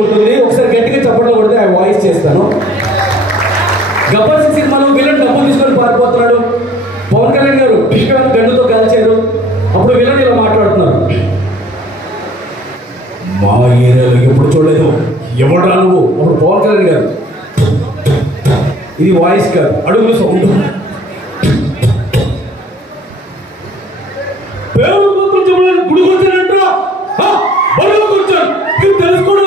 ఉంటుంది. ఒకసారి గట్టిగా చప్పట్లో కొడితే ఆ వాయిస్ చేస్తాను. గబ్బర్ సింగ్ సినిమాలో విలన్ డబ్బులు తీసుకొని పారిపోతున్నాడు. పవన్ కళ్యాణ్ గారు విష్ణు గన్నుతో కాల్చారు. అప్పుడు విలన్ ఇలా మాట్లాడుతున్నారు, మా ఏరియాలో ఎప్పుడు చూడలేదు, ఎవడరా నువ్వు? అప్పుడు పవన్ కళ్యాణ్ గారు, ఇది వాయిస్ కాదు, అడుగులు సౌండ్. గుడికొచ్చానంటా బడుగు కూర్చొని తెలుసుకోవడం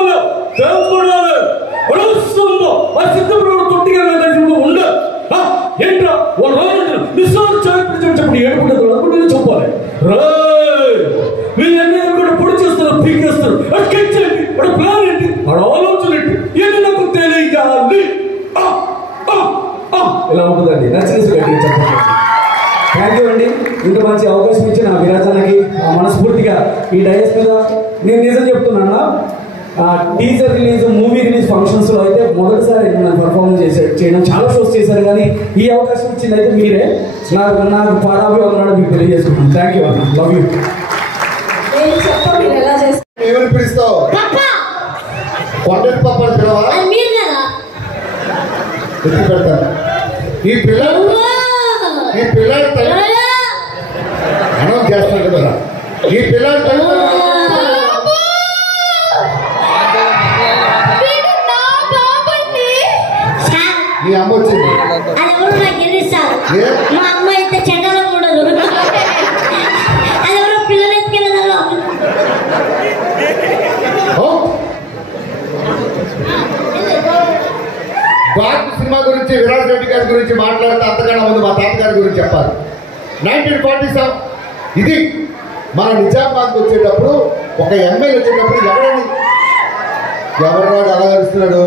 సిద్ధపడు తొట్టిగా ఉండ ఏంట్రా వాళ్ళు రోజు నిస్సాలు చెప్పండి ఏడుకుంటారు అనుకుంటే చెప్పాలి. వీళ్ళన్నీ కూడా పొడి చేస్తారు, పీకేస్తారు. అది స్కెచ్ ఏంటి, వాడు ప్లాన్ ఏంటి, వాడు ఆలోచన ఏంటి, ఏది నాకు తెలియాలి. ఇలా ఉంటుందండి. నచ్చేసి గట్టిగా చెప్పండి. థ్యాంక్ యూ అండి. ఇంత మంచి అవకాశం ఇచ్చిన విరాజానికి మనస్ఫూర్తిగా ఈ డైస్ మీద నేను నిజం చెప్తున్నా. Teaser release, movie release functions లో అయితే మొదటిసారి నన్ను పర్ఫార్మెన్స్ చేయడం, చాలా షోస్ చేశారు, కానీ ఈ అవకాశం ఇచ్చింది అయితే మీరే. నాకు పాదాభివందనాలు మీకు తెలియజేసుకున్నాను. థ్యాంక్ యూ అన్న, లవ్ యూ. ఏమని పిలుస్తావు? కొండటి పాప ఎత్తి పెడతాను. ఈ పిల్లలు అనౌన్స్ చేస్తాడు కదా, ఈ పిల్లలు నీ అమ్మ వచ్చింది. మా అమ్మ అయితే చెడ్డలో ఉండదు. అదెవరో పిల్లలు ఎత్తుకెళ్ళదా. బాబు సినిమా గురించి, విరాజ్ రెడ్డి గారి గురించి మాట్లాడితే అంతకన్నా ముందు మా తాతగారి గురించి చెప్పాలి. 1947 ఇది మన నిజామాబాద్కి వచ్చేటప్పుడు ఒక ఎమ్మెల్యే వచ్చేటప్పుడు ఎవరు అలా అరుస్తున్నాడు?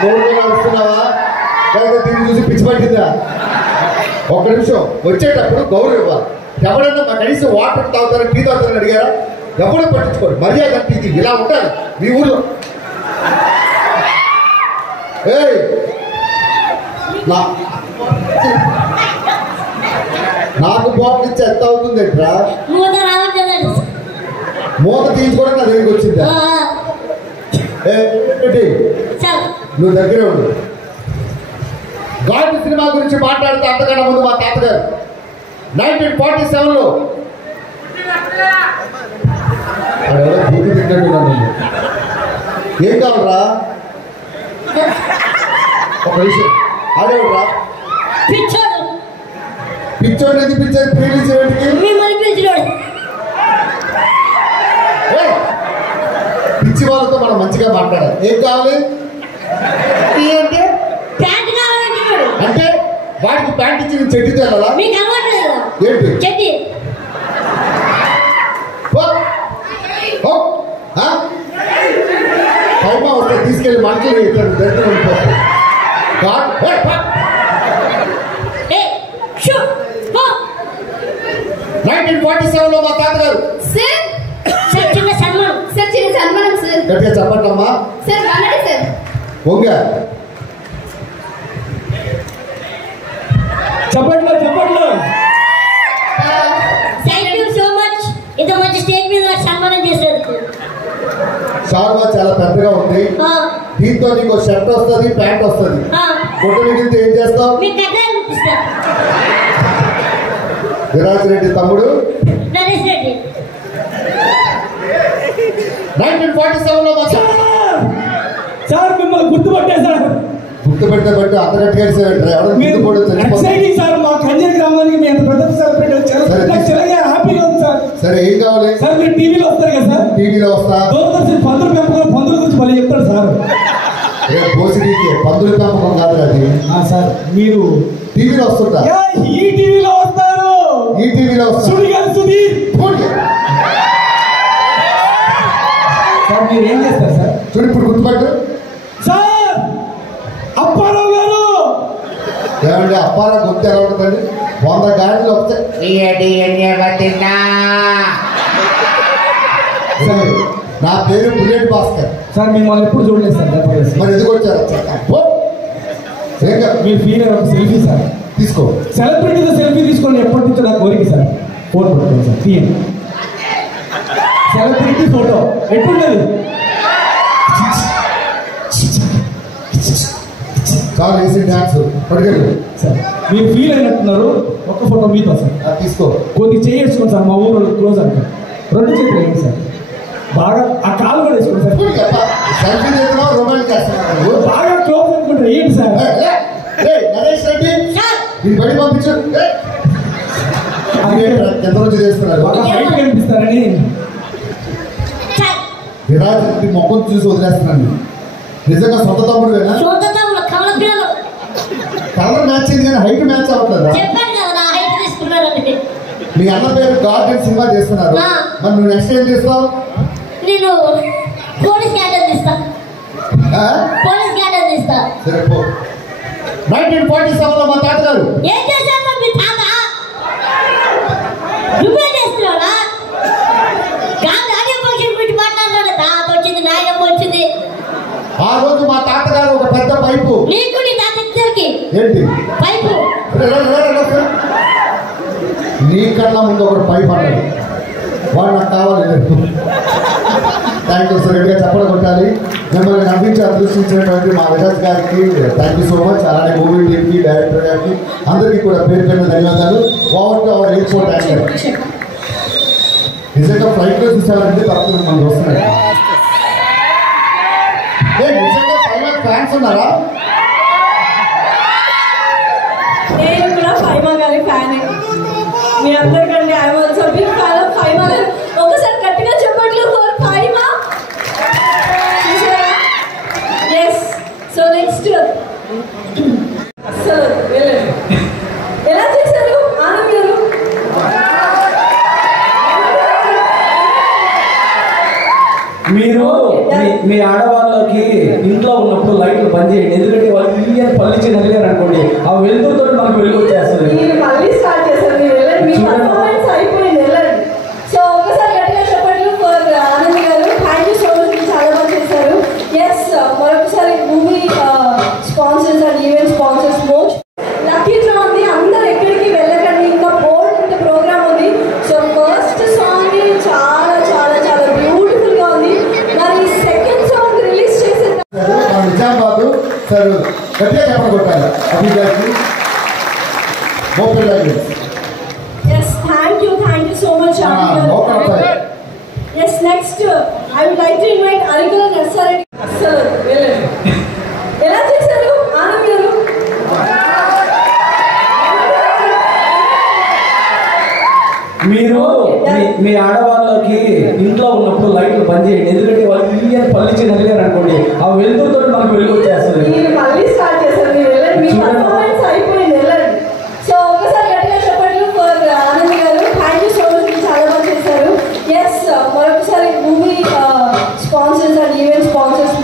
నోరు అరుస్తున్నావా లేకపోతే దీన్ని చూసి పిచ్చి పట్టిందా? ఒక్క నిమిషం. వచ్చేటప్పుడు గౌరవం ఇవ్వాలి. ఎవరైనా మా కనీసం వాటర్ తాగుతారో టీ తాగుతారని అడిగారా? ఎవరు పట్టించుకోరు. మర్యాద అంటే ఇది ఇలా ఉండాలి మీ ఊళ్ళో. నాకు బాటిల్ ఇచ్చి ఎంత అవుతుంది ఎట్రా? మూత తీయించుకోవడం నా దగ్గరికి వచ్చిందా? నువ్వు దగ్గరే ఉండు. గాడి సినిమా గురించి మాట్లాడితే అంతకన్నా ముందు మా తాతగారు 1947లో ఏం కావాలరా? ఒక విషయం అదేవరా పిచ్చోడు ఎందుకు పిచ్చారు? పిచ్చి వాళ్ళతో మనం మంచిగా మాట్లాడాలి. ఏం కావాలి అంటే వాడికి ప్యాంట్ ఇచ్చి నేను చెట్టు తెల్లాలా? ఏంటి పైమా వస్తే తీసుకెళ్ళి మనకి దగ్గర ఉండిపోతాయి. 1947లో మా తాతగారు గట్టిగా చెప్పట్లమ్మా. ఓకే చెప్పట్లో థ్యాంక్ యూ సో మచ్. ఇంత మంచి స్టేజ్ మీద సన్మానం చేశారు. షార్వా చాలా పెద్దగా ఉంది. దీంతో నీకు షర్ట్ వస్తుంది, ప్యాంట్ వస్తుంది. ఫోటో మిగిలితే ఏం చేస్తావు? విరాజ్ రెడ్డి తమ్ముడు 1947లో సార్ మిమ్మల్ని గుర్తుపట్టేశారు. గుర్తుపెట్టే బట్టి అంత గట్టిగా సార్. మా కంజరి గ్రామానికి మీ అంత పెద్ద సెలబ్రిటీ వచ్చారు. హ్యాపీగా ఉంది సార్. సరే ఏం కావాలి సార్? మీరు టీవీలో వస్తారు కదా సార్? టీవీలో వస్తా. దూరదర్శన్ పందుల పెంపకం, పందుల గురించి మళ్ళీ చెప్తారు సార్. పందుల పెంపకం కాదు అది. సార్ మీరు టీవీలో వస్తుంటా? ఈ టీవీలో వస్తారు. ఈ టీవీలో వస్తారు. సార్ మీరు ఏం చేస్తారు సార్? చూడు ఇప్పుడు గుర్తుపట్టు సార్. అప్పారావు గారు ఏమండి? అప్పారావు గుర్తు ఎలా ఉంటుందండి? 100 గాడిలో వస్తే నా పేరు బుల్లెట్ భాస్కర్ సార్. మిమ్మల్ని ఎప్పుడు చూడలేదు సార్. మరి ఎందుకు వచ్చారు? మీ ఫీల్ ఒక సెల్ఫీ సార్ తీసుకో. సెలబ్రిటీతో సెల్ఫీ తీసుకొని ఎప్పటి నుంచో నా కోరిక సార్. ఫోటో పట్టుకోండి సార్. తీయండి సెలబ్రిటీ ఫోటో. ఎట్లుండదు? చాలా వేసి డాన్స్ పట్టుకెళ్ళు సార్ మీరు ఫీల్ అయినట్టున్నారు. ఒక్క ఫోటో మీతో సార్ తీసుకో. కొద్దిగా చేయొచ్చుకోండి సార్. మా ఊరు క్లోజ్ అంటే 2 చేతులు వేయండి సార్. బాగా ఆ కాలు కూడా వేసుకోండి సార్. సెల్ఫీ చేస్తున్నావు, రొమాన్స్ చేస్తున్నావు. బాగా క్లోజ్ అనుకుంటే వేయండి సార్. నరేష్ రెడ్డి దీన్ని బయట పంపించు. ఎంత రోజు చేస్తున్నారు? బాగా హైట్ కనిపిస్తారని విరాజ్ రెడ్డి మొక్కను చూసి వదిలేస్తున్నాను. నిజంగా సొంత తమ్ముడువేనా? కలర్ మ్యాచ్ అయింది కానీ హైట్ మ్యాచ్ అవ్వట్లేదా? మీ అన్న పేరు గార్డెన్ సినిమా చేస్తున్నారు. మరి నువ్వు నెక్స్ట్ ఏం చేస్తావు? నేను పోలీస్ గార్డెన్ తీస్తా. పోలీస్ గార్డెన్ తీస్తా. సరే పో. 1947 లో మా తాతగారు ఏం చేశారు మీ తాత? నువ్వే చేస్తున్నావా? కాదు ఆడియో ఫంక్షన్ గురించి మాట్లాడుతున్నాడు. తాత వచ్చింది, నాయనమ్మ వచ్చింది. ఆ రోజు మా తాతగారు ఒక పెద్ద పైపు. నీకు నీ తాత ఇద్దరికి ఏంటి పైపు? నీకన్నా ముందు ఒకటి పైప్ అన్నాడు. వాడు నాకు కావాలి. Thank you sir. గట్టిగా చెప్పడం కొట్టాలి. మిమ్మల్ని నవ్వించి అదృష్టించినటువంటి మా విరాజ్ గారికి థ్యాంక్ యూ సో మచ్. అలానే మూవీ టీమ్కి, డైరెక్టర్ గారికి అందరికీ కూడా పేరు పేరున ధన్యవాదాలు. Over to our airport actor. నిజంగా ఫ్లైట్లో చూసారంటే తప్పదు మనం వస్తున్నాయి. నిజంగా ఫైనల్ ఫ్యాన్స్ ఉన్నారా? నేను కూడా ఫైమా గారి ఫ్యాన్. మీ అందరికంటే I also big fan of Faima గారు. ఒకసారి గట్టిగా చెప్పట్లు for Faima. Yes. So next అసలు ఎలా చేశారు ఆనంద్ గారు? మీరు మీ ఆడవాళ్ళకి ఇంట్లో ఉన్నప్పుడు లైట్లు బంద్ చేయండి. ఎందుకంటే వాళ్ళు పల్లిచి నలిగారు అనుకోండి, ఆ వెలుగుతో మనకు వెలుగు వచ్చేస్తుంది. మీరు మళ్ళీ స్టార్ట్ చేశారు. మీరు వెళ్ళండి. మీ పర్ఫార్మెన్స్ అయిపోయింది. వెళ్ళండి. సో ఒకసారి గట్టిగా చెప్పట్లు ఫర్ ఆనంద్ గారు. Thank you so much. మీరు చాలా బాగా చేశారు. ఎస్. మరొకసారి movie sponsors and event sponsors most lucky draw ఉంది. అందరు ఎక్కడికి వెళ్ళకండి. ఇంకా బోల్డ్ ఇంత ప్రోగ్రామ్ ఉంది. సో ఫస్ట్ సాంగ్ చాలా చాలా చాలా బ్యూటిఫుల్ గా ఉంది. మరి సెకండ్ సాంగ్ రిలీజ్ చేసిన నిజామాబాద్ సార్ గట్టిగా చెప్పడం కొట్టాలి. అభి గారికి yes, thank you so much. Yes, next I would like to invite Arigala Narsaredi. అసలు ఎలా చేశారు ఆనంద్ గారు? మీరు మీ ఆడవాళ్ళకి ఇంట్లో ఉన్నప్పుడు లైట్లు బంద్ చేయండి. ఎందుకంటే వాళ్ళు పల్లిచి నలిగారు అనుకోండి, ఆ వెలుగుతో మనకు వెలుగు వచ్చేస్తుంది. మీరు మళ్ళీ స్టార్ట్ చేశారు. మీరు వెళ్ళండి. మీ పర్ఫార్మెన్స్ అయిపోయింది. వెళ్ళండి. సో ఒకసారి గట్టిగా చెప్పట్లు ఫర్ ఆనంద్ గారు. Thank you so much. మీరు చాలా బాగా చేశారు. ఎస్. మరొకసారి movie sponsors and event sponsors